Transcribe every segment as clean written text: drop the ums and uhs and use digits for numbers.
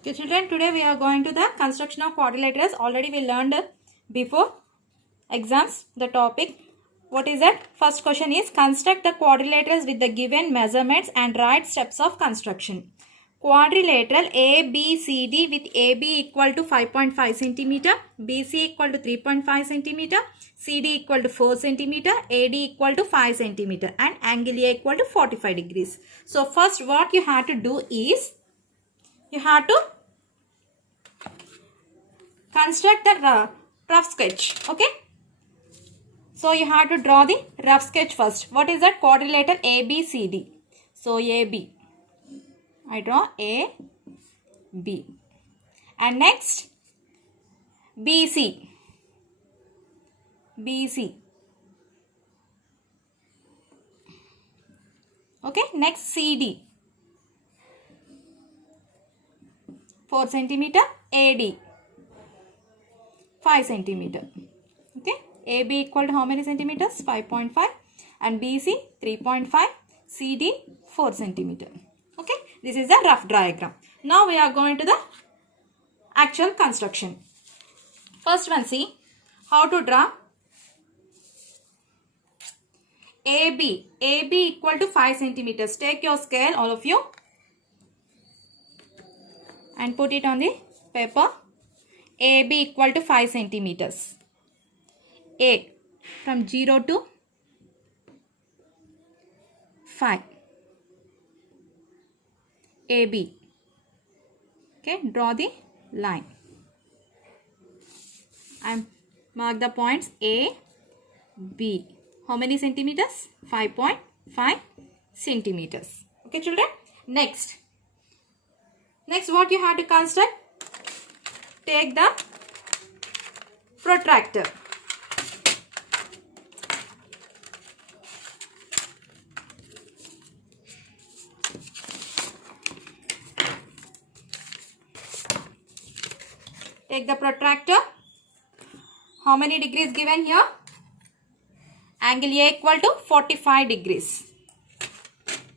Okay, children, today we are going to the construction of quadrilaterals. Already we learned before exams the topic. What is that? First question is construct the quadrilaterals with the given measurements and write steps of construction. Quadrilateral ABCD with AB equal to 5.5 centimeter, BC equal to 3.5 centimeter, CD equal to 4 centimeter, AD equal to 5 centimeter and angle A equal to 45 degrees. So first what you have to do is you have to construct the rough sketch. Okay. So you have to draw the rough sketch first. What is that? Quadrilateral ABCD. So AB. I draw A, B. And next BC. BC. Okay. Next CD. 4 centimeter. AD. 5 centimeter. Okay. AB equal to how many centimeters? 5.5 and BC 3.5, CD 4 centimeter. Okay. This is the rough diagram. Now we are going to the actual construction. First one, see how to draw AB. AB equal to 5 centimeters. Take your scale, all of you, and put it on the paper. AB equal to 5 centimeters. A from 0 to 5. AB. Okay, draw the line. And mark the points A, B. How many centimeters? 5.5 centimeters. Okay, children. Next what you have to construct? Take the protractor. Take the protractor. How many degrees given here? Angle A equal to 45 degrees.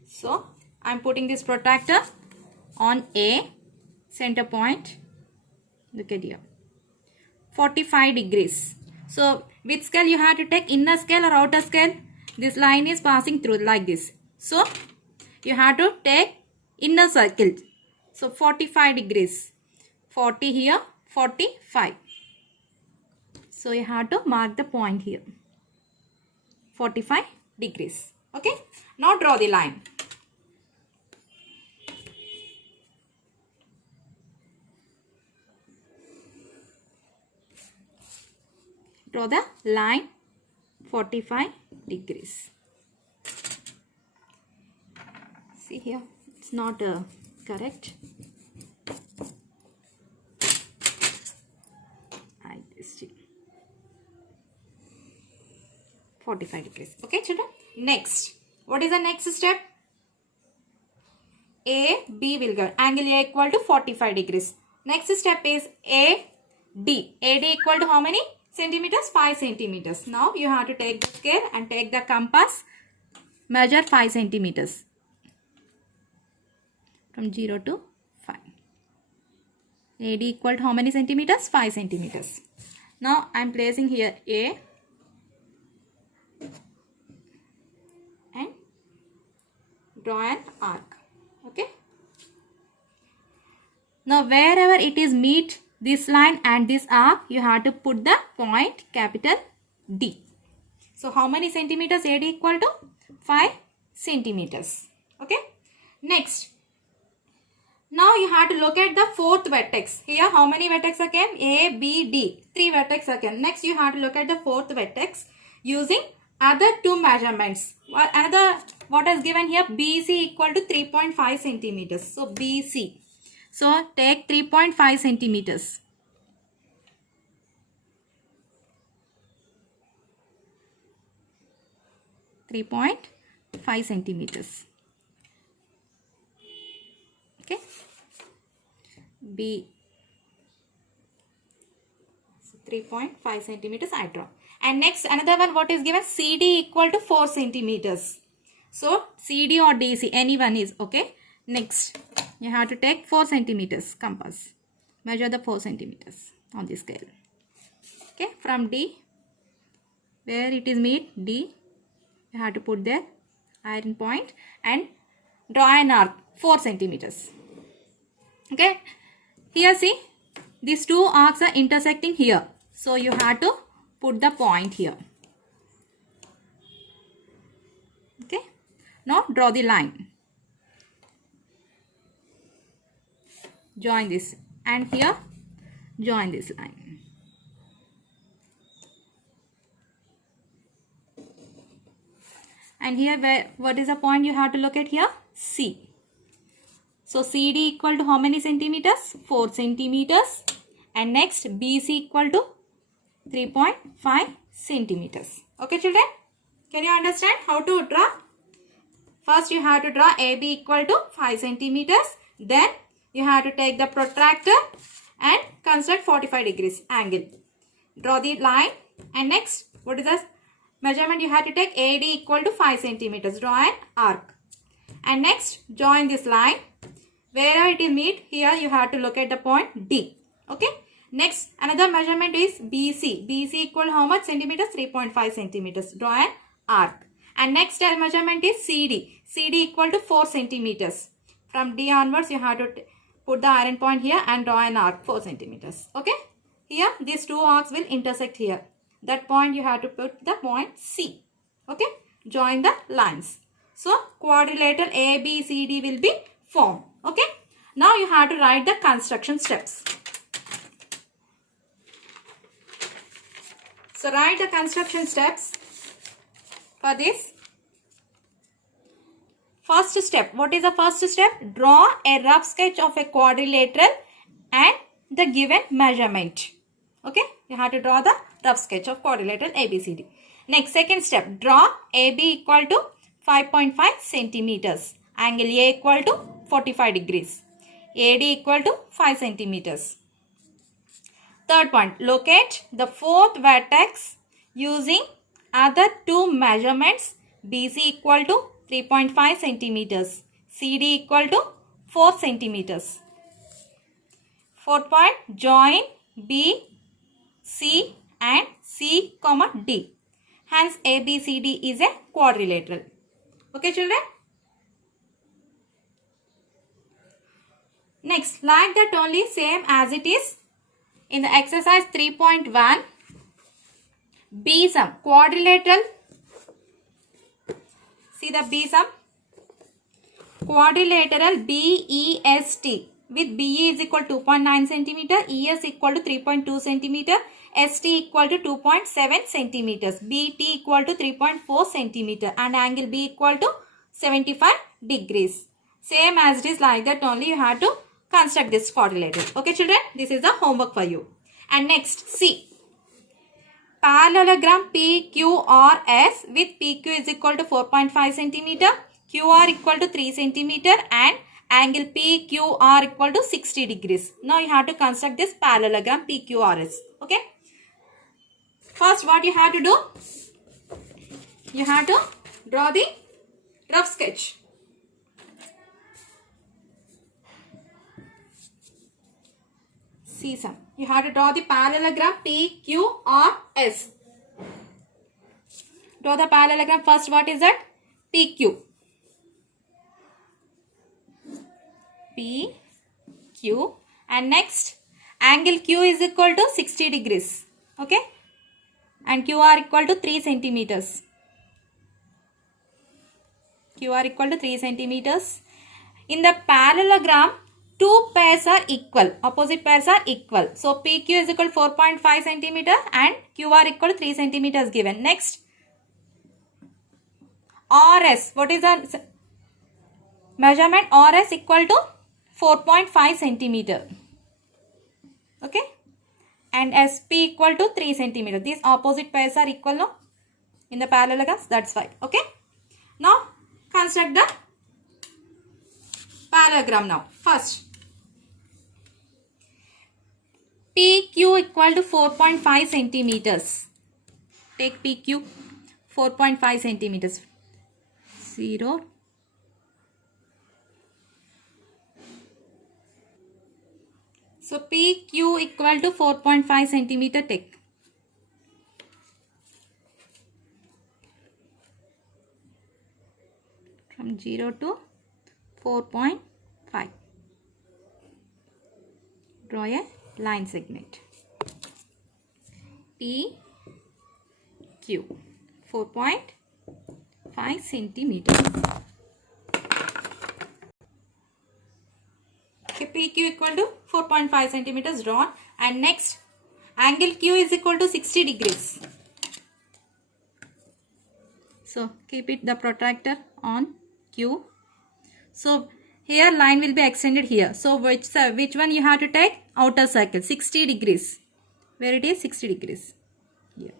So, I am putting this protractor on A, center point. Look at here. 45 degrees. So, which scale you have to take? Inner scale or outer scale? This line is passing through like this. So, you have to take inner circle. So, 45 degrees. 40 here. 45. So you have to mark the point here. 45 degrees. Okay. Now draw the line. Draw the line 45 degrees. See here. It's not correct. 45 degrees. Okay, children. Next. What is the next step? A, B will get angle A equal to 45 degrees. Next step is A, D. AD equal to how many centimeters? 5 centimeters. Now you have to take the scale and take the compass. Measure 5 centimeters. From 0 to 5. AD equal to how many centimeters? 5 centimeters. Now I am placing here A. And draw an arc. Okay. Now wherever it is meet this line and this arc, you have to put the point capital D. So how many centimeters? AD equal to 5 centimeters. Okay. Next. Now you have to look at the fourth vertex. Here how many vertex came? A, B, D. 3 vertex came. Next you have to look at the fourth vertex using other 2 measurements. What is given here? BC equal to 3.5 centimeters. So BC. So take 3.5 centimeters. .5 centimeters. Okay. B. So 3.5 centimeters I draw. And next another one, what is given? CD equal to 4 centimeters. So CD or DC, anyone is okay. Next you have to take 4 centimeters compass. Measure the 4 centimeters on the scale. Okay, from D, where it is meet D, you have to put the iron point and draw an arc 4 centimeters. Okay, here see, these two arcs are intersecting here. So you have to put the point here. Okay, now draw the line. Join this, and here join this line. And here, what is the point you have to look at here? C. So CD equal to how many centimeters? 4 centimeters. And next BC equal to 3.5 centimeters. Okay children? Can you understand how to draw? First you have to draw AB equal to 5 centimeters. Then you have to take the protractor and construct 45 degrees angle. Draw the line, and next what is the measurement you have to take? AD equal to 5 centimeters. Draw an arc. And next join this line. Wherever it is meet, here you have to look at the point D. Okay. Next another measurement is BC. BC equal to how much centimeters? 3.5 centimeters. Draw an arc. And next measurement is CD. CD equal to 4 centimeters. From D onwards you have to put the iron point here and draw an arc 4 centimeters. Okay. Here these two arcs will intersect here. That point you have to put the point C. Okay. Join the lines. So quadrilateral ABCD will be formed. Okay. Now you have to write the construction steps. So write the construction steps for this. First step. What is the first step? Draw a rough sketch of a quadrilateral and the given measurement. Okay. You have to draw the rough sketch of quadrilateral ABCD. Next, second step. Draw AB equal to 5.5 centimeters. Angle A equal to 45 degrees. AD equal to 5 centimeters. Third point. Locate the fourth vertex using other two measurements. BC equal to 3.5 centimeters. CD equal to 4 centimeters. Fourth point. Join B, C and C, D. Hence ABCD is a quadrilateral. Okay children? Next, like that only same as it is in the exercise 3.1. B sum. Quadrilateral. See the B sum. Quadrilateral BEST with BE is equal to 2.9 centimeter, ES equal to 3.2 centimeter, ST equal to 2.7 centimeters, BT equal to 3.4 centimeter and angle B equal to 75 degrees. Same as it is like that only you have to construct this quadrilateral. Okay children, this is the homework for you. And next, C. Parallelogram PQRS with PQ is equal to 4.5 centimeter, QR equal to 3 centimeter and angle PQR equal to 60 degrees. Now you have to construct this parallelogram PQRS. Okay. First what you have to do? You have to draw the rough sketch. See some. You have to draw the parallelogram PQRS. Draw the parallelogram. First what is that? PQ. PQ. And next angle Q is equal to 60 degrees. Okay. And QR equal to 3 centimeters. QR equal to 3 centimeters. In the parallelogram, two pairs are equal. Opposite pairs are equal. So PQ is equal to 4.5 centimeter and QR equal to 3 centimeters given. Next, RS. What is the measurement? RS equal to 4.5 centimeter. Okay. And SP equal to 3 centimeter. These opposite pairs are equal, no? In the parallelograms. That's why. Okay. Now, construct the parallelogram now. First, PQ equal to 4.5 centimeters. Take PQ 4.5 centimeters. 0, So PQ equal to 4.5 centimeter take. From 0 to 4.5. Draw a line segment. PQ 4.5 centimeters. Okay, PQ equal to 4.5 centimeters drawn. And next, angle Q is equal to 60 degrees. So keep it the protractor on Q. So here line will be extended here. So which one you have to take? Outer circle, 60 degrees. Where it is 60 degrees. Here.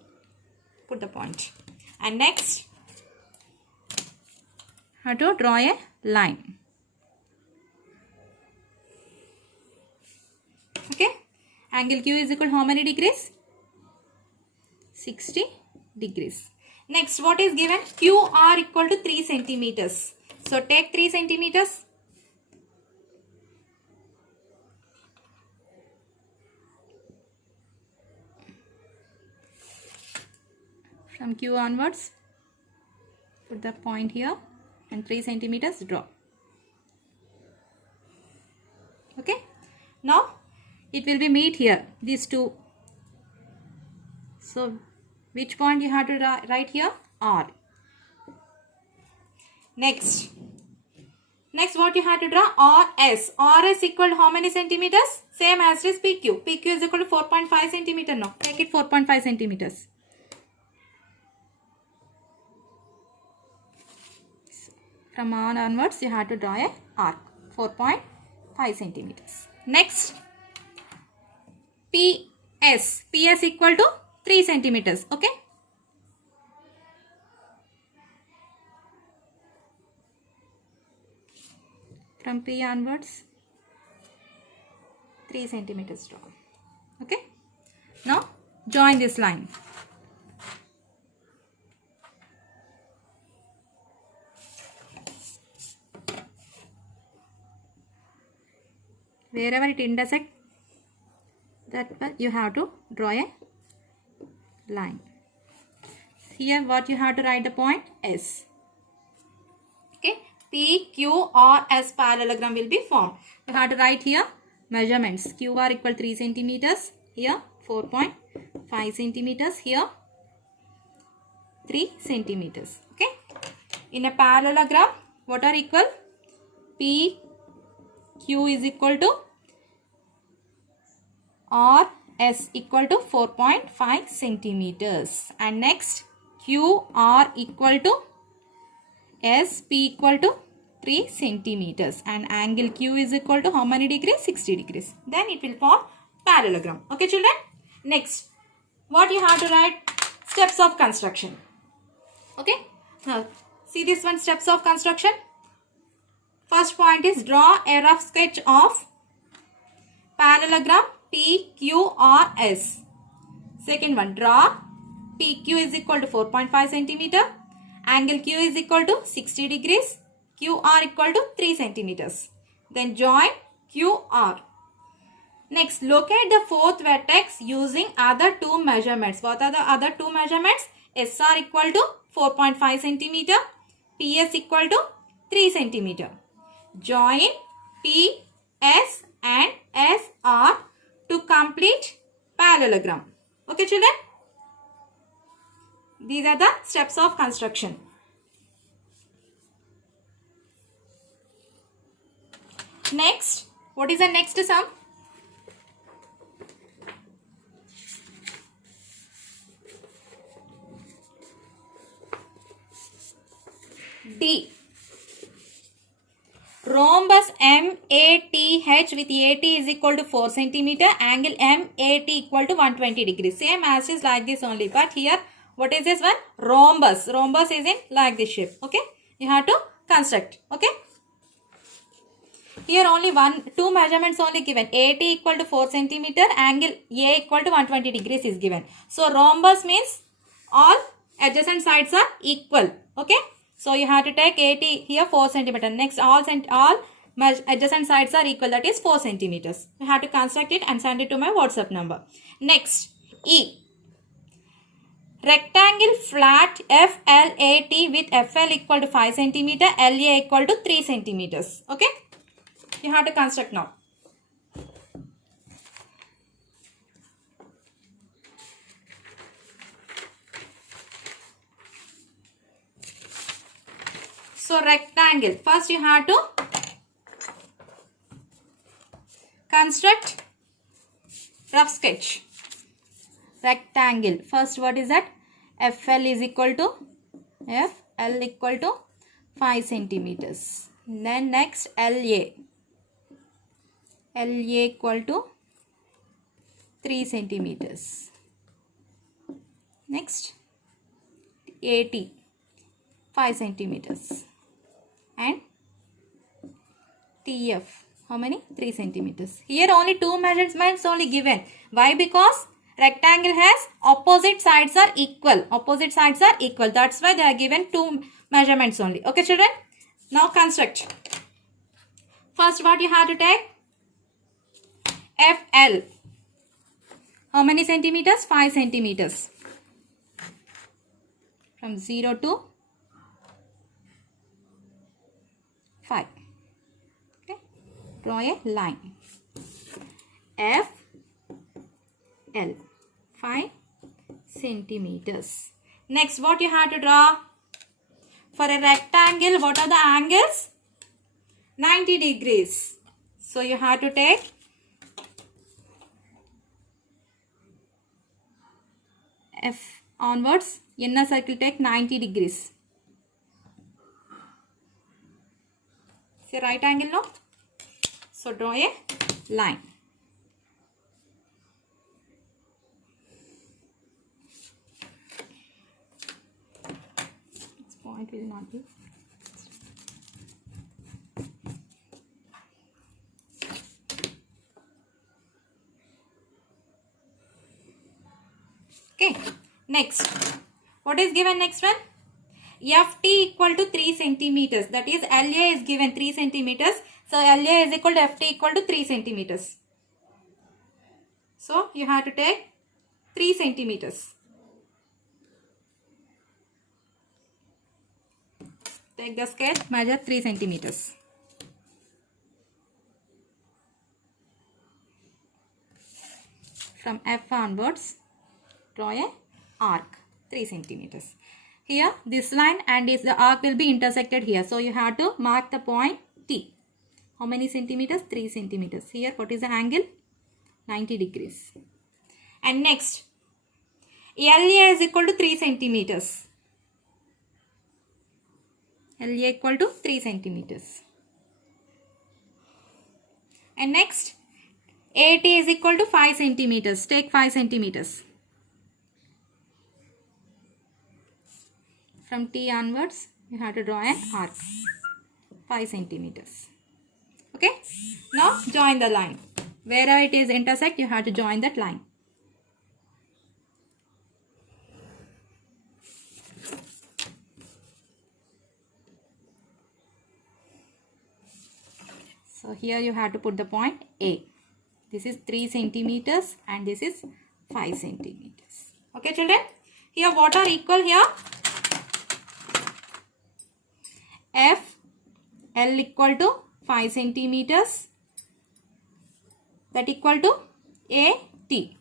Put the point. And next, have to draw a line. Okay. Angle Q is equal to how many degrees? 60 degrees. Next, what is given? QR equal to 3 centimeters. So take 3 centimeters. From Q onwards, put the point here and 3 centimeters draw. Okay. Now it will be meet here, these two. So which point you have to write here? R. Next what you have to draw? RS. RS equal to how many centimeters? Same as this PQ. PQ is equal to 4.5 centimeter now. Take it 4.5 centimeters. From R onwards, you have to draw a arc. 4.5 centimeters. Next, PS. PS equal to 3 centimeters. Okay. From P onwards, 3 centimeters draw. Okay. Now join this line. Wherever it intersects, that you have to draw a line. Here what you have to write the point? S. Okay. P, Q, R, S parallelogram will be formed. You have to write here measurements. QR equal 3 centimeters. Here 4.5 centimeters. Here 3 centimeters. Okay. In a parallelogram, what are equal? P, Q is equal to R, S equal to 4.5 centimeters. And next, Q, R equal to S, P equal to 3 centimeters. And angle Q is equal to how many degrees? 60 degrees. Then it will form parallelogram. Okay, children? Next, what you have to write? Steps of construction. Okay? Now, see this one, steps of construction. First point is draw a rough sketch of parallelogram PQRS. Second one, draw PQ is equal to 4.5 centimeter. Angle Q is equal to 60 degrees. QR equal to 3 centimeters. Then join QR. Next, locate the fourth vertex using other two measurements. What are the other two measurements? SR equal to 4.5 centimeter. PS equal to 3 centimeter. Join P, S and SR to complete parallelogram. Okay, children? These are the steps of construction. Next, what is the next sum? D. Rhombus MATH with AT is equal to 4 centimeter. Angle MAT equal to 120 degrees. Same as is like this only. But here, what is this one? Rhombus. Rhombus is in like this shape. Okay. You have to construct. Okay. Here only two measurements only given. AT equal to 4 centimeter. Angle A equal to 120 degrees is given. So rhombus means all adjacent sides are equal. Okay. So you have to take AT here 4 centimeter. Next all adjacent sides are equal, that is 4 centimeters. You have to construct it and send it to my WhatsApp number. Next, E. Rectangle flat FLAT with FL equal to 5 centimeter, LA equal to 3 centimeters. Okay? You have to construct now. So rectangle, first you have to construct rough sketch. Rectangle, first what is that? FL is equal to 5 centimeters. Then next LA equal to 3 centimeters. Next AT 5 centimeters. And TF, how many? 3 centimeters. Here only 2 measurements only given. Why? Because rectangle has opposite sides are equal. Opposite sides are equal. That's why they are given 2 measurements only. Okay, children? Now construct. First, what you have to take? FL. How many centimeters? 5 centimeters. From 0 to 5. Okay. Draw a line. FL 5 centimeters. Next, what you have to draw? For a rectangle, what are the angles? 90 degrees. So you have to take F onwards. Inner circle take 90 degrees. See right angle now? So draw a line. This point will not be. Okay. Next. What is given next one? FT equal to 3 centimeters. That is LA is given 3 centimeters. So LA is equal to FT equal to 3 centimeters. So you have to take 3 centimeters. Take the scale, measure 3 centimeters. From F onwards, draw a arc 3 centimeters. Here this line and the arc will be intersected here. So you have to mark the point T. How many centimeters? 3 centimeters. Here what is the angle? 90 degrees. And next, LA is equal to 3 centimeters. LA equal to 3 centimeters. And next, AT is equal to 5 centimeters. Take 5 centimeters. From T onwards, you have to draw an arc. 5 centimeters. Okay. Now join the line. Wherever it is intersect, you have to join that line. So here you have to put the point A. This is 3 centimeters and this is 5 centimeters. Okay, children? Here what are equal here? F L equal to 5 centimeters. That equal to A T.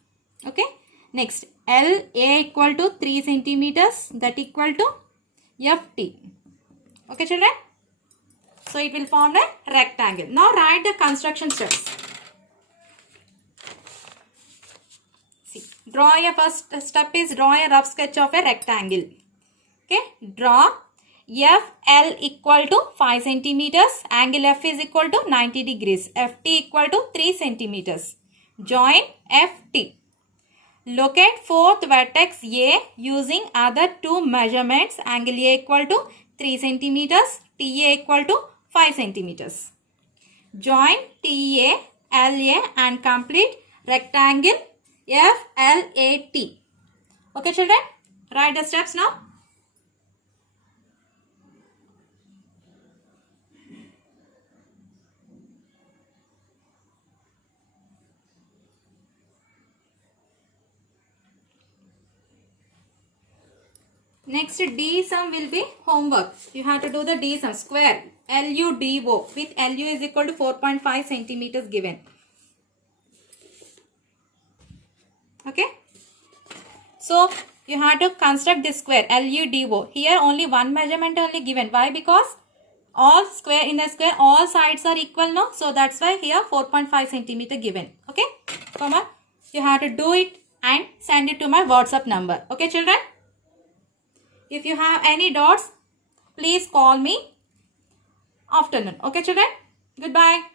Okay. Next, L A equal to 3 centimeters. That equal to F T. Okay, children? So it will form a rectangle. Now write the construction steps. See, draw a first step is draw a rough sketch of a rectangle. Okay, draw FL equal to 5 centimeters. Angle F is equal to 90 degrees. FT equal to 3 centimeters. Join FT. Locate fourth vertex A using other two measurements. Angle A equal to 3 centimeters. TA equal to 5 centimeters. Join TA, LA and complete rectangle FLAT. Okay, children? Write the steps now. Next D sum will be homework. You have to do the D sum. Square LUDO with LU is equal to 4.5 centimeters given. Okay. So you have to construct this square LUDO. Here only one measurement only given. Why? Because all square in the square all sides are equal, no? So that's why here 4.5 centimeter given. Okay. Come on. You have to do it and send it to my WhatsApp number. Okay, children. If you have any doubts, please call me afternoon. Okay, children. Goodbye.